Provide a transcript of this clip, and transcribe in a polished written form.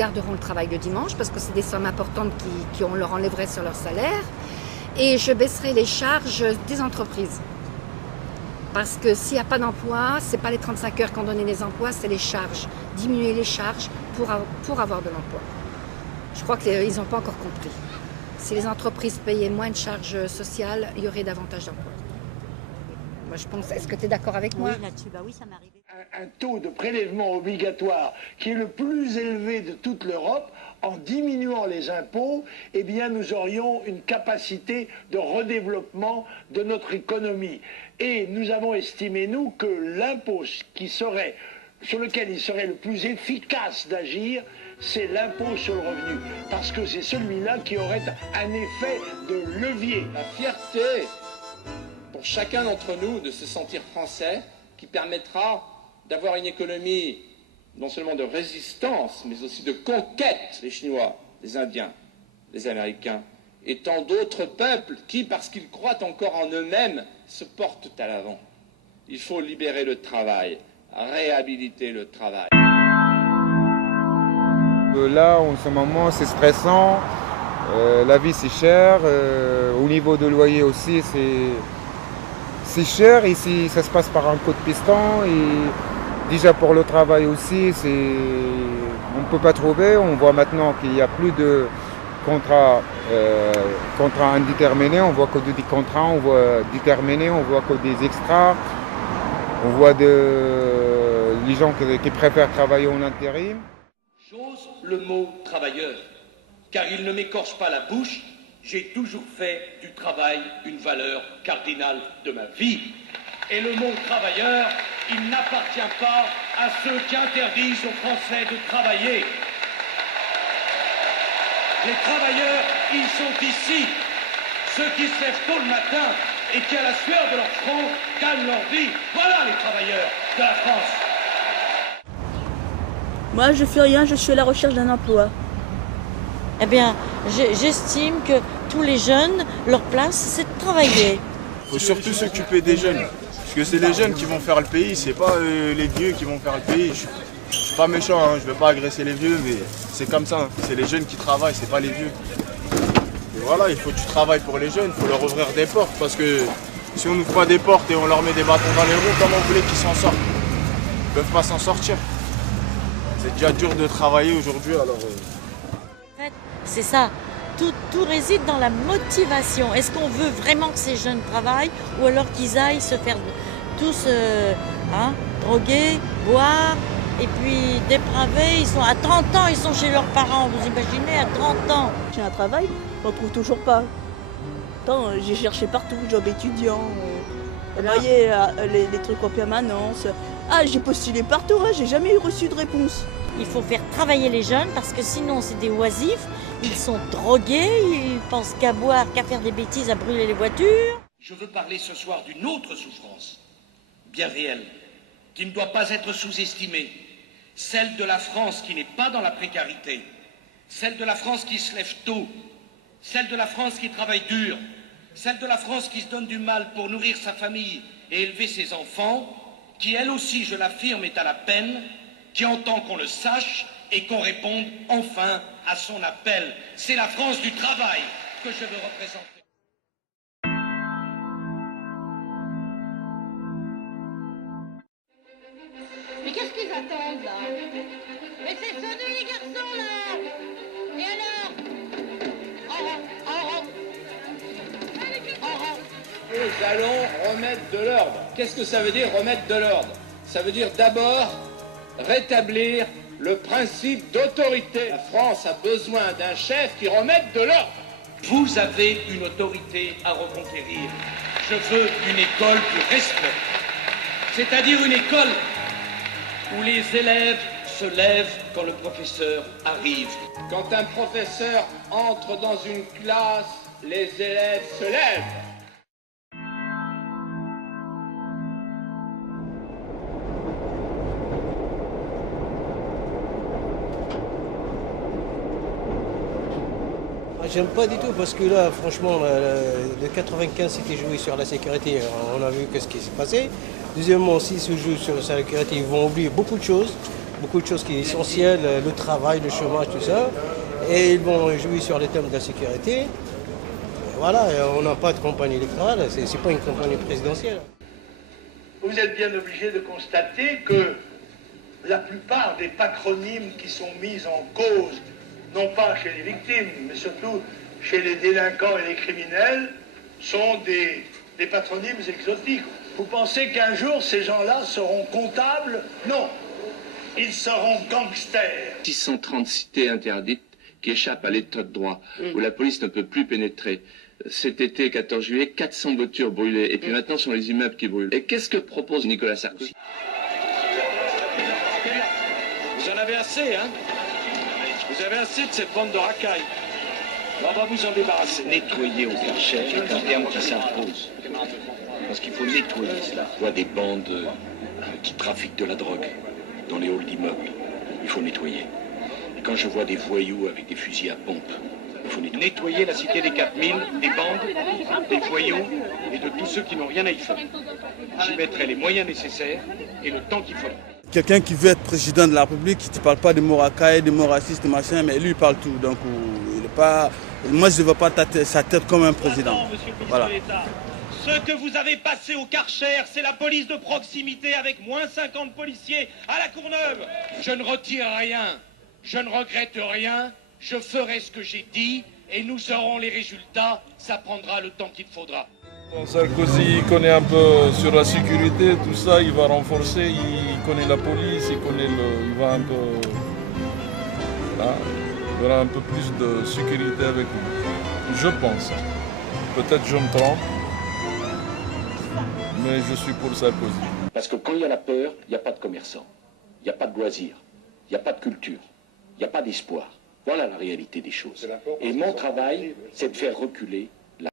garderont le travail le dimanche parce que c'est des sommes importantes on leur enlèverait sur leur salaire. Et je baisserai les charges des entreprises. Parce que s'il n'y a pas d'emploi, ce n'est pas les 35 heures qu'ont donné les emplois, c'est les charges. Diminuer les charges pour avoir de l'emploi. Je crois qu'ils n'ont pas encore compris. Si les entreprises payaient moins de charges sociales, il y aurait davantage d'emplois. Moi, je pense, est-ce que tu es d'accord avec moi? Oui, là-dessus, oui, ça m'est arrivé. Un taux de prélèvement obligatoire qui est le plus élevé de toute l'Europe, en diminuant les impôts, eh bien, nous aurions une capacité de redéveloppement de notre économie. Et nous avons estimé, nous, que l'impôt sur lequel il serait le plus efficace d'agir, c'est l'impôt sur le revenu. Parce que c'est celui-là qui aurait un effet de levier. La fierté pour chacun d'entre nous de se sentir français, qui permettra d'avoir une économie non seulement de résistance, mais aussi de conquête des Chinois, des Indiens, des Américains, et tant d'autres peuples qui, parce qu'ils croient encore en eux-mêmes, se portent à l'avant. Il faut libérer le travail, réhabiliter le travail. Là, en ce moment, c'est stressant. La vie, c'est cher. Au niveau de loyer aussi, c'est cher. Ici, ça se passe par un coup de piston. Et déjà pour le travail aussi, on ne peut pas trouver. On voit maintenant qu'il n'y a plus de contrats indéterminés. On voit que des contrats, on voit déterminés, on voit que des extras. On voit les gens qui préfèrent travailler en intérim. J'ose le mot travailleur, car il ne m'écorche pas la bouche. J'ai toujours fait du travail une valeur cardinale de ma vie. Et le mot travailleur, il n'appartient pas à ceux qui interdisent aux Français de travailler. Les travailleurs, ils sont ici. Ceux qui se lèvent tôt le matin et qui, à la sueur de leur front, gagnent leur vie. Voilà les travailleurs de la France. Moi, je fais rien, je suis à la recherche d'un emploi. Eh bien, j'estime que tous les jeunes, leur place, c'est de travailler. Il faut surtout s'occuper des jeunes. Parce que c'est les jeunes qui vont faire le pays, c'est pas les vieux qui vont faire le pays. Je suis pas méchant, hein, je veux pas agresser les vieux, mais c'est comme ça. C'est les jeunes qui travaillent, c'est pas les vieux. Et voilà, il faut que tu travailles pour les jeunes, il faut leur ouvrir des portes. Parce que si on n'ouvre pas des portes et on leur met des bâtons dans les roues, comment vous voulez qu'ils s'en sortent? Ils peuvent pas s'en sortir. C'est déjà dur de travailler aujourd'hui, alors... En fait, c'est ça. Tout réside dans la motivation. Est-ce qu'on veut vraiment que ces jeunes travaillent ou alors qu'ils aillent se faire tous droguer, boire et puis dépravés? Ils sont à 30 ans, ils sont chez leurs parents. Vous imaginez, à 30 ans. J'ai un travail, on ne trouve toujours pas. Attends, j'ai cherché partout, job étudiant, vous voyez, les trucs en permanence. Ah, j'ai postulé partout, hein, j'ai jamais reçu de réponse. Il faut faire travailler les jeunes parce que sinon c'est des oisifs, ils sont drogués, ils pensent qu'à boire, qu'à faire des bêtises, à brûler les voitures. Je veux parler ce soir d'une autre souffrance, bien réelle, qui ne doit pas être sous-estimée. Celle de la France qui n'est pas dans la précarité, celle de la France qui se lève tôt, celle de la France qui travaille dur, celle de la France qui se donne du mal pour nourrir sa famille et élever ses enfants, qui elle aussi, je l'affirme, est à la peine, qui entend qu'on le sache et qu'on réponde enfin à son appel. C'est la France du travail que je veux représenter. Mais qu'est-ce qu'ils attendent là? Mais c'est sonné les garçons là! Et alors? Nous allons remettre de l'ordre. Qu'est-ce que ça veut dire remettre de l'ordre? Ça veut dire d'abord rétablir le principe d'autorité. La France a besoin d'un chef qui remette de l'ordre. Vous avez une autorité à reconquérir. Je veux une école du respect. C'est-à-dire une école où les élèves se lèvent quand le professeur arrive. Quand un professeur entre dans une classe, les élèves se lèvent. J'aime pas du tout parce que là, franchement, le 95 c'était joué sur la sécurité, on a vu ce qui s'est passé. Deuxièmement, s'ils se jouent sur la sécurité, ils vont oublier beaucoup de choses. beaucoup de choses qui sont essentielles, le travail, le chômage, tout ça. Et ils vont jouer sur les thèmes de la sécurité. Et voilà, on n'a pas de campagne électorale, c'est pas une campagne présidentielle. Vous êtes bien obligé de constater que la plupart des patronymes qui sont mis en cause, non pas chez les victimes, mais surtout chez les délinquants et les criminels, sont des patronymes exotiques. Vous pensez qu'un jour ces gens-là seront comptables? Non, ils seront gangsters. 630 cités interdites qui échappent à l'état de droit, où la police ne peut plus pénétrer. Cet été, 14 juillet, 400 voitures brûlées. Et puis maintenant, ce sont les immeubles qui brûlent. Et qu'est-ce que propose Nicolas Sarkozy? Vous en avez assez, hein? Vous avez assez de cette bande de racailles. On va vous en débarrasser. Nettoyer au Karcher est un terme qui s'impose. Parce qu'il faut nettoyer cela. Je vois des bandes qui trafiquent de la drogue dans les halls d'immeubles. Il faut nettoyer. Et quand je vois des voyous avec des fusils à pompe, il faut nettoyer la cité des 4000, des bandes, des voyous et de tous ceux qui n'ont rien à y faire. J'y mettrai les moyens nécessaires et le temps qu'il faudra. Quelqu'un qui veut être président de la République, qui ne parle pas de mots racailles, de mots racistes, machin, mais lui il parle tout. Donc il est pas. Moi je ne veux pas tâter sa tête comme un président. Voilà. Ce que vous avez passé au Karcher, c'est la police de proximité avec moins 50 policiers à la Courneuve. Je ne retire rien, je ne regrette rien, je ferai ce que j'ai dit et nous aurons les résultats, ça prendra le temps qu'il faudra. Bon, Sarkozy il connaît un peu sur la sécurité, tout ça, il va renforcer, il connaît la police, il va un peu... Là, il y aura un peu plus de sécurité avec lui. Je pense. Peut-être je me trompe, mais je suis pour Sarkozy. Parce que quand il y a la peur, il n'y a pas de commerçants, il n'y a pas de loisirs, il n'y a pas de culture, il n'y a pas d'espoir. Voilà la réalité des choses. Et mon travail, c'est de faire reculer